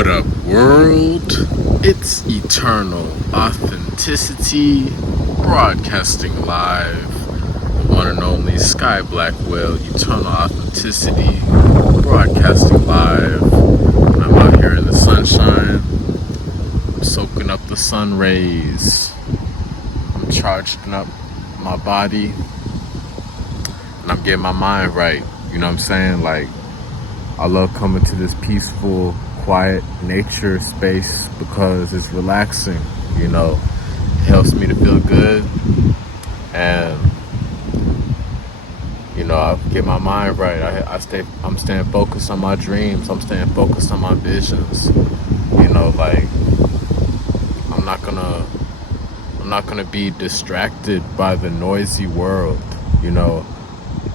What up, world? It's Eternal Authenticity, broadcasting live. The one and only Sky Blackwell, Eternal Authenticity, broadcasting live. I'm out here in the sunshine, I'm soaking up the sun rays. I'm charging up my body, and I'm getting my mind right. You know what I'm saying? Like, I love coming to this peaceful, quiet nature space because it's relaxing, you know. It helps me to feel good, and you know, I get my mind right. I'm staying focused on my dreams. I'm staying focused on my visions. You know, like I'm not gonna be distracted by the noisy world. You know,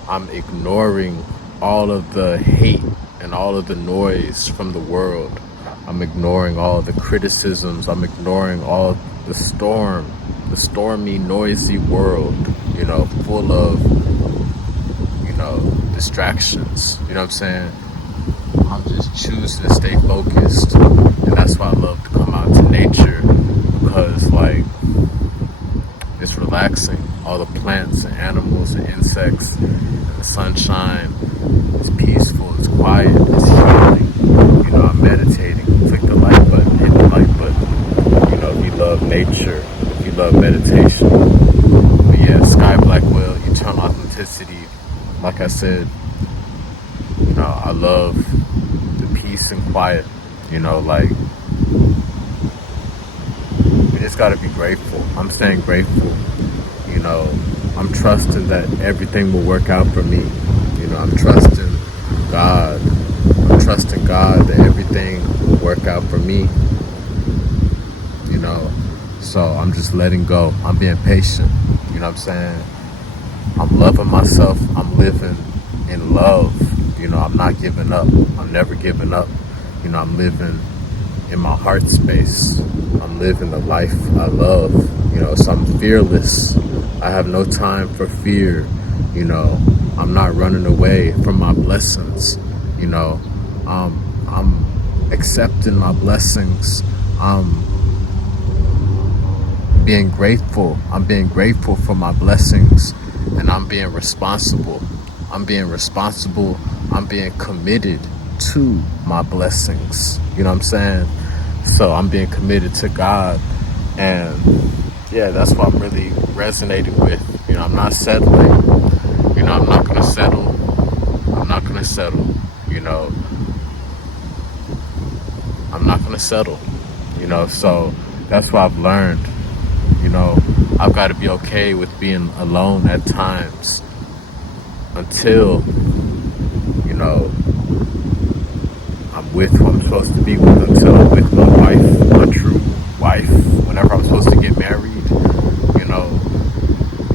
I'm ignoring all of the hate and all of the noise from the world. I'm ignoring all the criticisms. I'm ignoring all the stormy, noisy world, you know, full of, you know, distractions. You know what I'm saying? I'm just choosing to stay focused. And that's why I love to come out to nature, because, like, it's relaxing. All the plants and animals and insects and the sunshine. It's peaceful, it's quiet, it's healing. You know, I'm meditating. Click the like button, hit the like button. You know, if you love nature, if you love meditation. But yeah, Sky Blackwell, Eternal Authenticity. Like I said, you know, I love the peace and quiet. You know, like, we just gotta be grateful. I'm staying grateful. You know, I'm trusting that everything will work out for me. You know, I'm trusting God. I'm trusting God that everything will work out for me. You know, so I'm just letting go. I'm being patient. You know what I'm saying? I'm loving myself. I'm living in love. You know, I'm not giving up. I'm never giving up. You know, I'm living in my heart space. I'm living the life I love. You know, so I'm fearless. I have no time for fear. You know, I'm not running away from my blessings. You know, I'm accepting my blessings. I'm being grateful. I'm being grateful for my blessings, and I'm being responsible. I'm being responsible. I'm being committed to my blessings. You know what I'm saying? So I'm being committed to God, and yeah, that's what I'm really resonating with. You know, I'm not settling. You know, I'm not gonna settle. I'm not gonna settle. You know, I'm not gonna settle. You know, so that's what I've learned. You know, I've got to be okay with being alone at times until, you know, I'm with who I'm supposed to be with, until I'm with my wife, my true wife, whenever I'm supposed to get married, you know,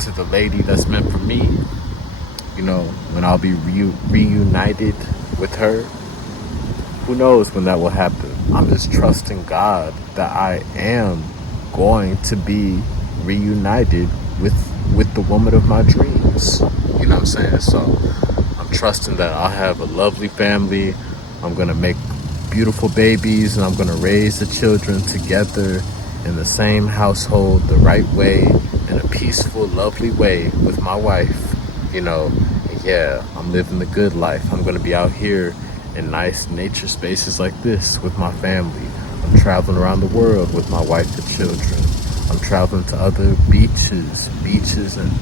to the lady that's meant for me, you know, when I'll be reunited with her. Who knows when that will happen? I'm just trusting God that I am going to be reunited with the woman of my dreams. You know what I'm saying? So I'm trusting that I'll have a lovely family. I'm gonna make beautiful babies, and I'm gonna raise the children together in the same household, the right way, in a peaceful, lovely way with my wife. You know, and yeah, I'm living the good life. I'm gonna be out here in nice nature spaces like this with my family. I'm traveling around the world with my wife and children. I'm traveling to other beaches and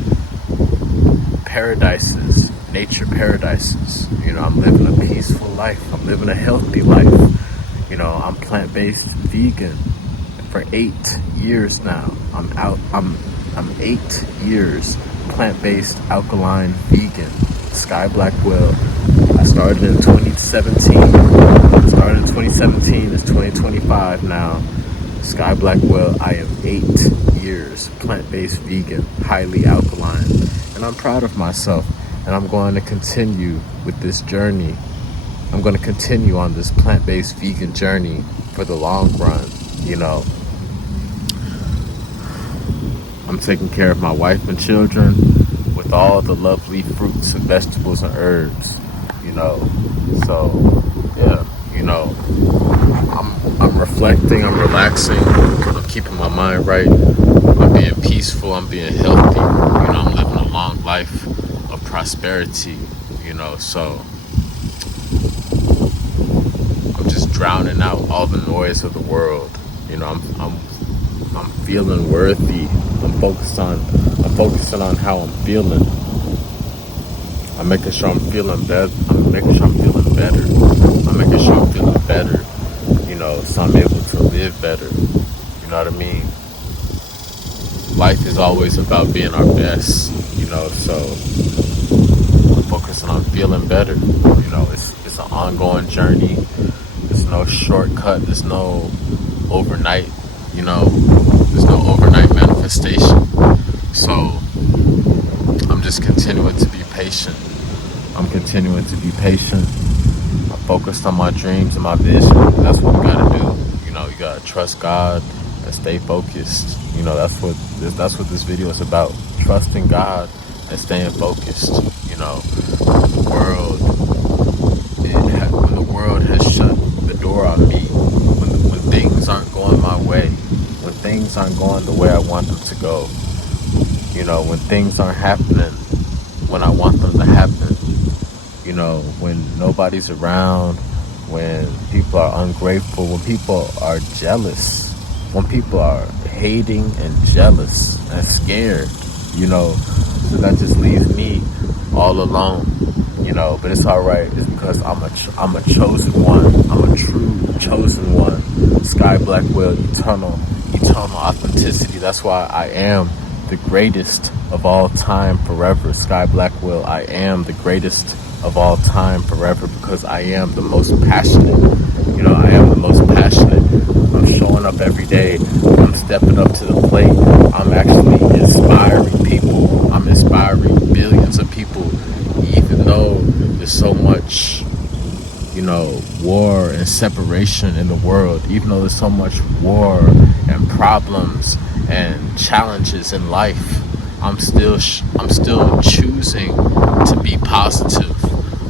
paradises, nature paradises. You know, I'm living a peaceful life. I'm living a healthy life. You know, I'm plant-based vegan for 8 years now. I'm 8 years plant-based alkaline vegan. Sky Blackwell. I started in 2017. It's 2025 now. Sky Blackwell, I am 8 years plant-based vegan, highly alkaline, and I'm proud of myself, and I'm going to continue with this journey. I'm going to continue on this plant-based vegan journey for the long run. You know, I'm taking care of my wife and children with all the lovely fruits and vegetables and herbs, you know. So yeah, you know. I'm reflecting, I'm relaxing, I'm keeping my mind right, I'm being peaceful, I'm being healthy, I'm living a long life of prosperity, so I'm just drowning out all the noise of the world. I'm feeling worthy. I'm focusing on how I'm feeling. I'm making sure I'm feeling better. I'm making sure I'm feeling better. I'm making sure I'm feeling better, so I'm able to live better. You know what I mean? Life is always about being our best, so I'm focusing on feeling better. It's an ongoing journey. There's no shortcut. There's no overnight, there's no overnight manifestation. So I'm just continuing to be patient. I'm continuing to be patient. I'm focused on my dreams and my vision. That's what we gotta do. You gotta trust God and stay focused. That's what this video is about. Trusting God and staying focused. The world, when the world has shut the door on me, when things aren't going my way, when things aren't going the way I want them to go, when things aren't happening when I want them to happen, when nobody's around, when people are ungrateful, when people are jealous, when people are hating and jealous and scared, so that just leaves me all alone, but it's all right. It's because I'm a chosen one. I'm a true chosen one. Sky Blackwell, eternal authenticity. That's why I am the greatest of all time forever. Sky Blackwell, I am the greatest of all time forever because I am the most passionate. I am the most passionate. I'm showing up every day. I'm stepping up to the plate. I'm actually inspiring people. I'm inspiring billions of people, even though there's so much, war and separation in the world, even though there's so much war and problems and challenges in life. I'm still choosing to be positive.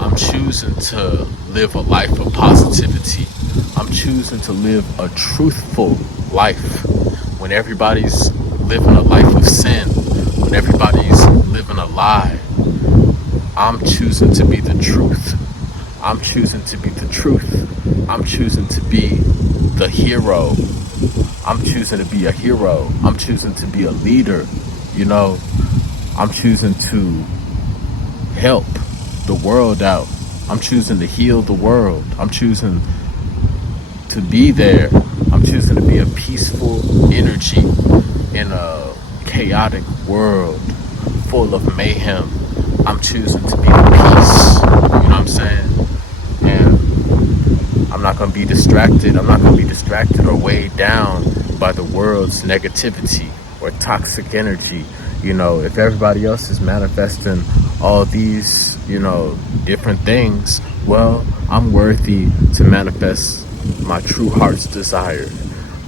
I'm choosing to live a life of positivity. I'm choosing to live a truthful life. When everybody's living a life of sin, when everybody's living a lie, I'm choosing to be the truth. I'm choosing to be the truth. I'm choosing to be the hero. I'm choosing to be a hero. I'm choosing to be a leader. I'm choosing to help the world out. I'm choosing to heal the world. I'm choosing to be there. I'm choosing to be a peaceful energy in a chaotic world full of mayhem. I'm choosing to be the peace. You know what I'm saying? And I'm not going to be distracted. I'm not going to be distracted or weighed down by the world's negativity or toxic energy. If everybody else is manifesting all these, different things, well, I'm worthy to manifest my true heart's desire.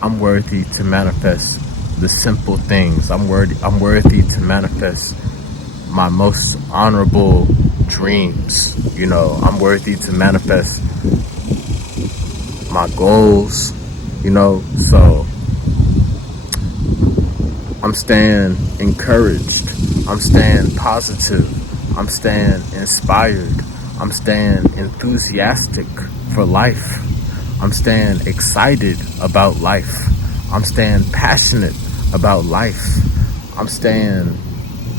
I'm worthy to manifest the simple things. I'm worthy to manifest my most honorable dreams. I'm worthy to manifest my goals, so I'm staying encouraged. I'm staying positive. I'm staying inspired. I'm staying enthusiastic for life. I'm staying excited about life. I'm staying passionate about life. I'm staying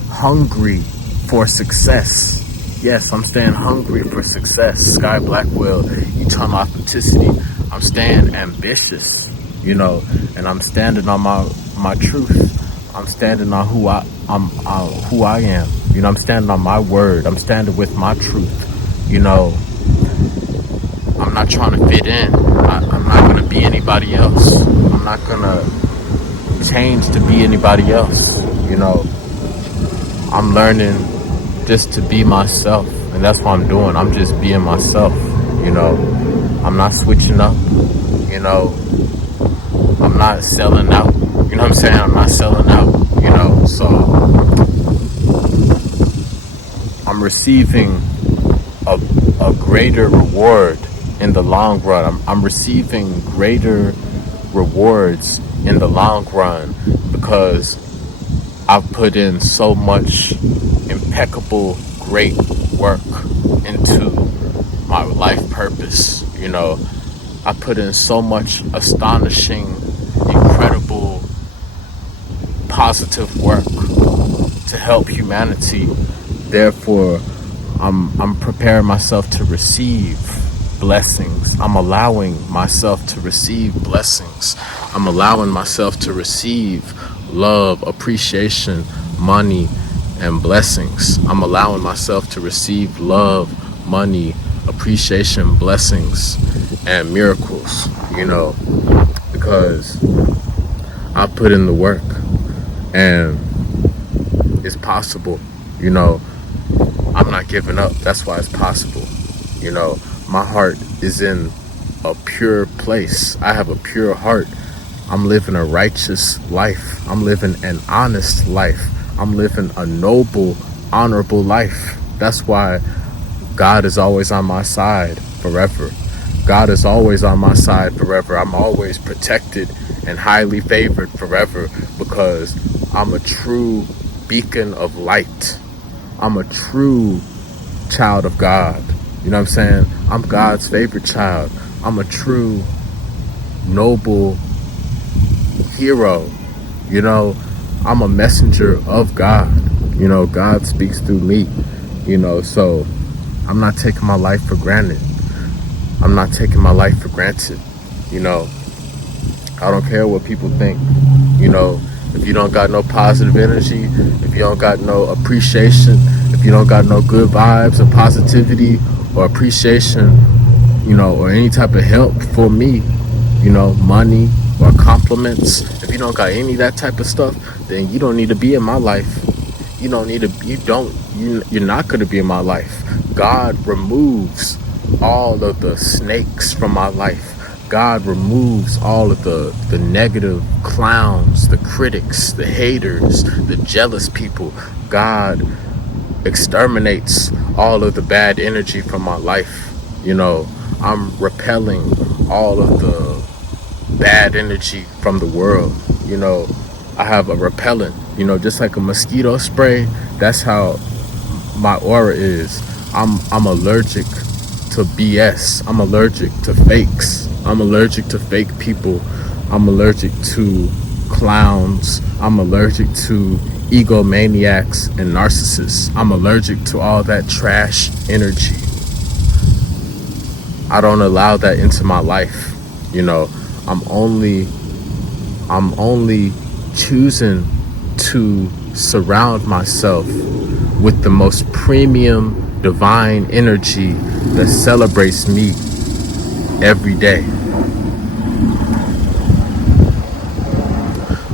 hungry for success. Yes, I'm staying hungry for success. Sky Blackwell, eternal authenticity. I'm staying ambitious, and I'm standing on my truth. I'm standing on who I am. I'm standing on my word. I'm standing with my truth. I'm not trying to fit in. I'm not going to be anybody else. I'm not going to change to be anybody else. I'm learning just to be myself. And that's what I'm doing. I'm just being myself. I'm not switching up. I'm not selling out. You know what I'm saying? I'm not selling out. So I'm receiving a greater reward in the long run. I'm receiving greater rewards in the long run because I've put in so much impeccable, great work into my life purpose. I put in so much astonishing, incredible, positive work to help humanity. Therefore, I'm preparing myself to receive blessings. I'm allowing myself to receive blessings. I'm allowing myself to receive love, appreciation, money, and blessings. I'm allowing myself to receive love, money, appreciation, blessings, and miracles, because I put in the work and it's possible. I'm not giving up. That's why it's possible. My heart is in a pure place. I have a pure heart. I'm living a righteous life. I'm living an honest life. I'm living a noble, honorable life. That's why God is always on my side forever. God is always on my side forever. I'm always protected and highly favored forever because I'm a true beacon of light. I'm a true child of God. You know what I'm saying? I'm God's favorite child. I'm a true noble hero. I'm a messenger of God. God speaks through me. So I'm not taking my life for granted. I'm not taking my life for granted. I don't care what people think. If you don't got no positive energy, if you don't got no appreciation, if you don't got no good vibes or positivity or appreciation, or any type of help for me, money or compliments, if you don't got any of that type of stuff, then you don't need to be in my life. You're not going to be in my life. God removes all of the snakes from my life. God removes all of the negative clowns, the critics, the haters, the jealous people. God exterminates all of the bad energy from my life. I'm repelling all of the bad energy from the world. I have a repellent, just like a mosquito spray. That's how my aura is. I'm allergic to BS. I'm allergic to fakes. I'm allergic to fake people. I'm allergic to clowns. I'm allergic to egomaniacs and narcissists. I'm allergic to all that trash energy. I don't allow that into my life. I'm only choosing to surround myself with the most premium divine energy that celebrates me every day.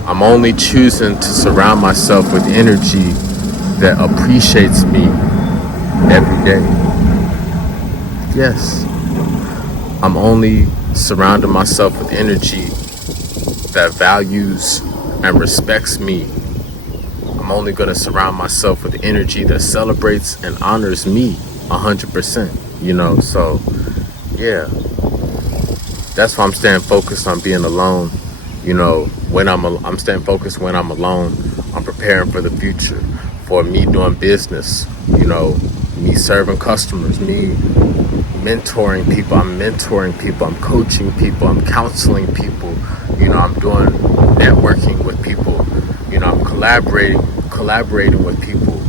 I'm only choosing to surround myself with energy that appreciates me every day. Yes. I'm only surrounding myself with energy that values and respects me. I'm only going to surround myself with energy that celebrates and honors me 100%, so yeah, that's why I'm staying focused on being alone. When I'm staying focused when I'm alone. I'm preparing for the future, for me doing business, me serving customers, me mentoring people. I'm mentoring people. I'm coaching people. I'm counseling people. I'm doing networking with people. I'm collaborating with people.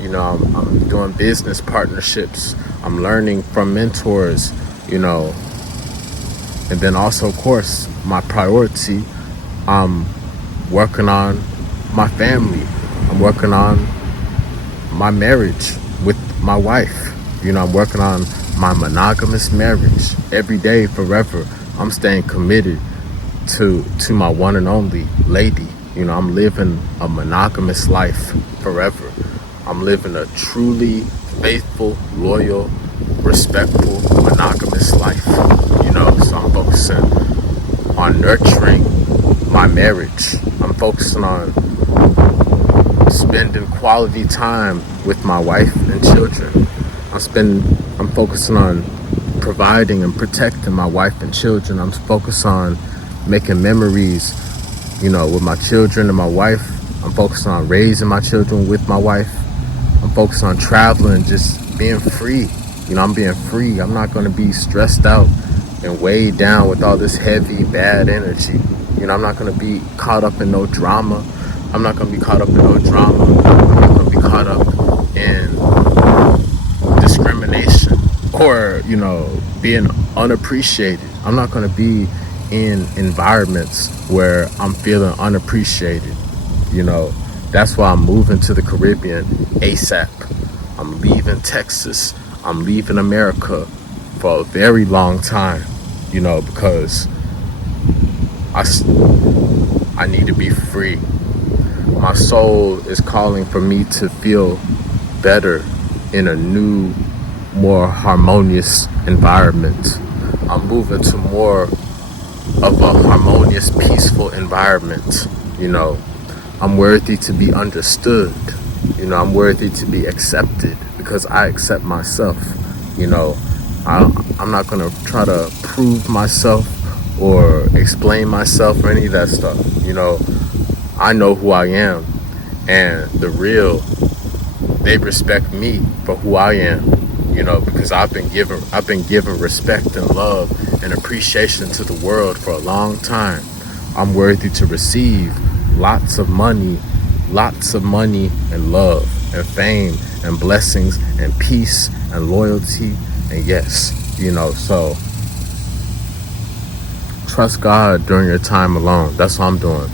I'm doing business partnerships. I'm learning from mentors, and then also, of course, my priority, I'm working on my family. I'm working on my marriage with my wife. I'm working on my monogamous marriage every day, forever. I'm staying committed to my one and only lady. I'm living a monogamous life forever. I'm living a truly faithful, loyal, respectful, monogamous life. So I'm focusing on nurturing my marriage. I'm focusing on spending quality time with my wife and children. I'm focusing on providing and protecting my wife and children. I'm focused on making memories, with my children and my wife. I'm focused on raising my children with my wife. I'm focused on traveling, just being free. I'm being free. I'm not going to be stressed out and weighed down with all this heavy, bad energy. I'm not going to be caught up in no drama. I'm not going to be caught up in no drama. I'm not going to be caught up in discrimination or, being unappreciated. I'm not going to be in environments where I'm feeling unappreciated. That's why I'm moving to the Caribbean ASAP. I'm leaving Texas. I'm leaving America for a very long time, because I need to be free. My soul is calling for me to feel better in a new, more harmonious environment. I'm moving to more of a harmonious, peaceful environment. I'm worthy to be understood. I'm worthy to be accepted because I accept myself. I'm not going to try to prove myself or explain myself or any of that stuff. I know who I am, and they respect me for who I am. Because I've been given respect and love and appreciation to the world for a long time. I'm worthy to receive lots of money and love and fame and blessings and peace and loyalty and yes, so trust God during your time alone. That's what I'm doing.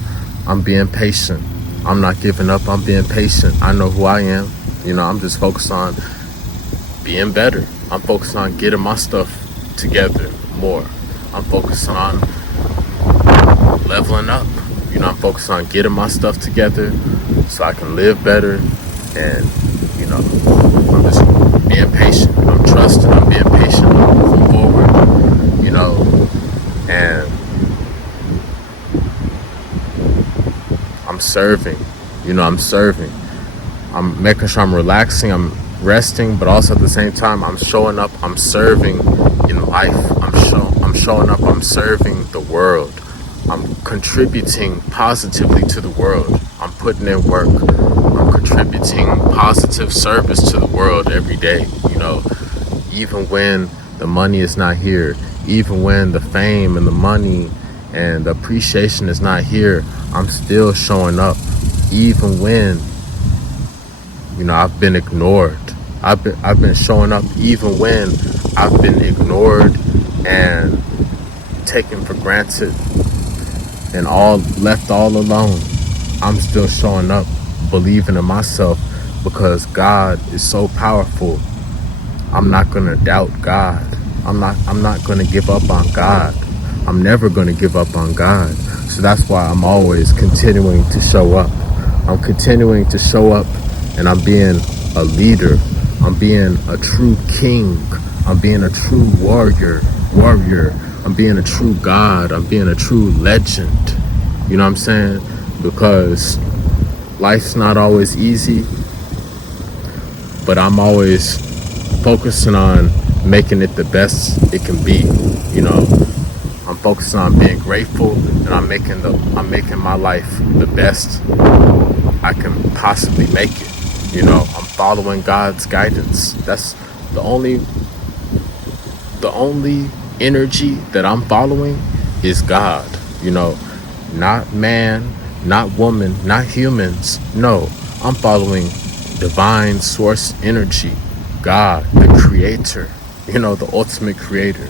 I'm being patient. I'm not giving up. I'm being patient. I know who I am. I'm just focused on being better. I'm focused on getting my stuff together more. I'm focused on leveling up. I'm focused on getting my stuff together so I can live better. And, I'm just being patient. I'm trusting. I'm being patient. I'm moving forward, and I'm serving. I'm serving. I'm making sure I'm relaxing. I'm resting, but also at the same time, I'm showing up. I'm serving in life. I'm showing up. I'm serving the world. I'm contributing positively to the world. I'm putting in work. I'm contributing positive service to the world every day. Even when the money is not here, even when the fame and the money and the appreciation is not here, I'm still showing up. Even when, I've been ignored. I've been showing up even when I've been ignored and taken for granted and left all alone. I'm still showing up, believing in myself because God is so powerful. I'm not gonna doubt God. I'm not gonna give up on God. I'm never gonna give up on God. So that's why I'm always continuing to show up. I'm continuing to show up, and I'm being a leader. I'm being a true king. I'm being a true warrior. I'm being a true God. I'm being a true legend. You know what I'm saying? Because life's not always easy, but I'm always focusing on making it the best it can be. I'm focusing on being grateful, and I'm making my life the best I can possibly make it. I'm following God's guidance. That's the only energy that I'm following is God. Not man, not woman, not humans. No, I'm following divine source energy, God, the creator, the ultimate creator,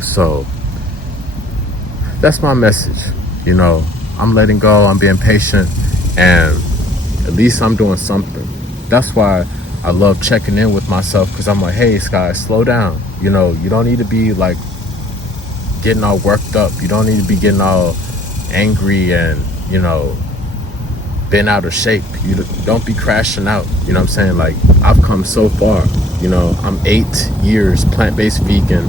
so that's my message. I'm letting go, I'm being patient, and at least I'm doing something. That's why I love checking in with myself, because I'm like, hey, Sky, slow down. You don't need to be like getting all worked up. You don't need to be getting all angry and, been out of shape. You don't be crashing out. You know what I'm saying? Like, I've come so far. I'm 8 years plant-based vegan.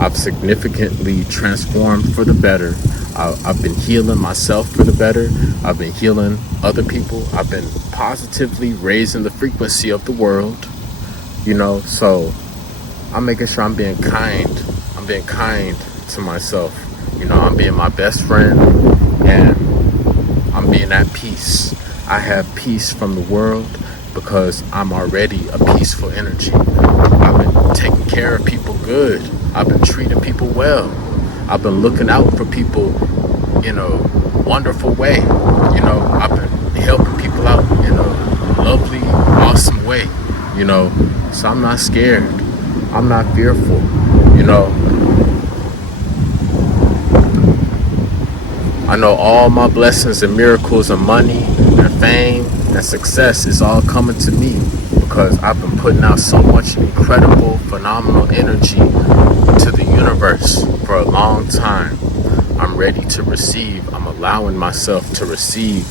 I've significantly transformed for the better. I've been healing myself for the better. I've been healing other people. I've been positively raising the frequency of the world. So I'm making sure I'm being kind. I'm being kind to myself. I'm being my best friend, and I'm being at peace. I have peace from the world because I'm already a peaceful energy. I've been taking care of people good. I've been treating people well. I've been looking out for people in a wonderful way. I've been helping people out in a lovely, awesome way. So I'm not scared. I'm not fearful. I know all my blessings and miracles and money and fame and success is all coming to me because I've been putting out so much incredible, phenomenal energy to the universe for a long time. I'm ready to receive. I'm allowing myself to receive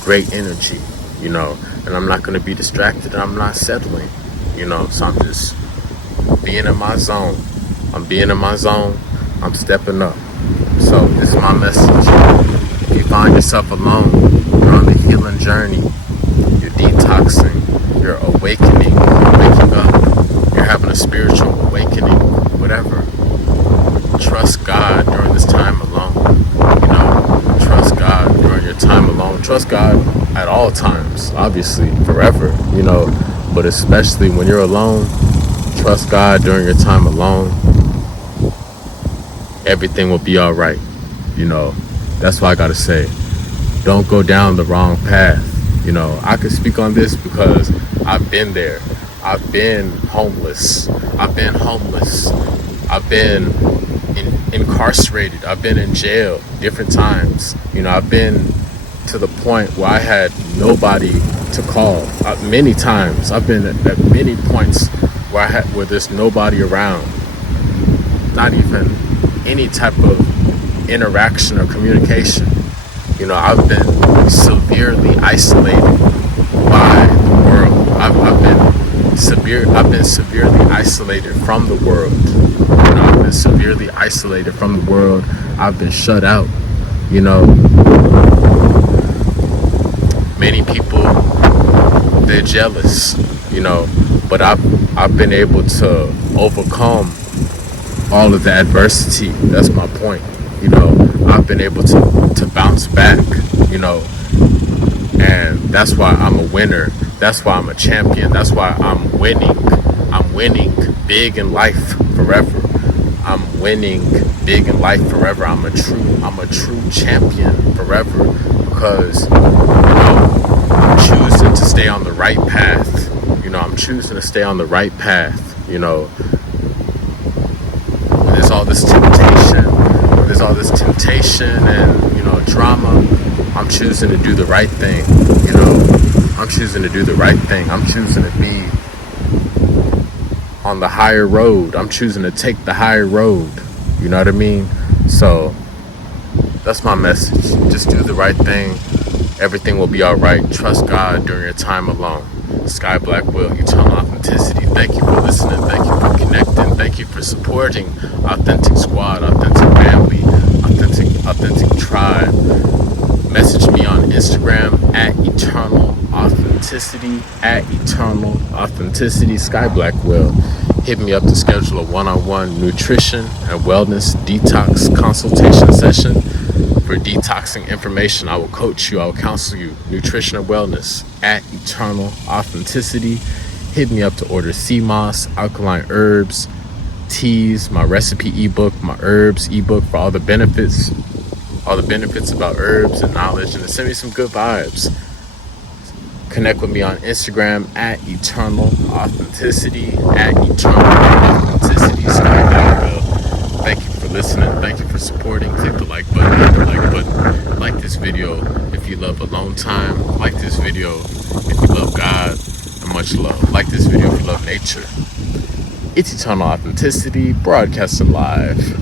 great energy, and I'm not going to be distracted, and I'm not settling, so I'm just being in my zone. I'm being in my zone. I'm stepping up. So this is my message. If you find yourself alone, you're on the healing journey, you're detoxing, you're awakening, you're waking up, you're having a spiritual awakening, whatever. Trust God during this time alone. Trust God during your time alone. Trust God at all times, obviously, forever, but especially when you're alone, trust God during your time alone. Everything will be all right. That's why I gotta say, don't go down the wrong path. I could speak on this because I've been there. I've been homeless. I've been incarcerated. I've been in jail different times. I've been to the point where I had nobody to call. Many times. I've been at many points where there's nobody around. Not even any type of interaction or communication. I've been severely isolated by the world. I've been severely isolated from the world. I've been severely isolated from the world. I've been shut out. Many people, they're jealous. But I've been able to overcome all of the adversity. That's my point. I've been able to bounce back, and that's why I'm a winner. That's why I'm a champion. That's why I'm winning. I'm winning big in life forever. I'm winning big in life forever. I'm a true champion forever because, I'm choosing to stay on the right path. I'm choosing to stay on the right path, There's all this temptation and drama. I'm choosing to do the right thing. I'm choosing to do the right thing. I'm choosing to be on the higher road. I'm choosing to take the higher road. You know what I mean? So that's my message. Just do the right thing. Everything will be all right. Trust God during your time alone. Sky Blackwell, Eternal Authenticity. Thank you for listening. Thank you for connecting. Thank you for supporting Authentic Squad, Authentic Family, Authentic Tribe. Message me on Instagram at Eternal Authenticity, Sky Blackwell. Hit me up to schedule a one-on-one nutrition and wellness detox consultation session. For detoxing information, I will coach you, I will counsel you, nutrition and wellness at Eternal Authenticity. Hit me up to order sea moss, alkaline herbs, teas, my recipe ebook, my herbs ebook for all the benefits about herbs and knowledge, and to send me some good vibes. Connect with me on Instagram at Eternal Authenticity, Sky Blackwell. Thank you for listening. Thank you for supporting. Click the like button. Hit the like button. Like this video if you love alone time. Like this video if you love God, and much love. Like this video if you love nature. It's Eternal Authenticity, broadcasted live.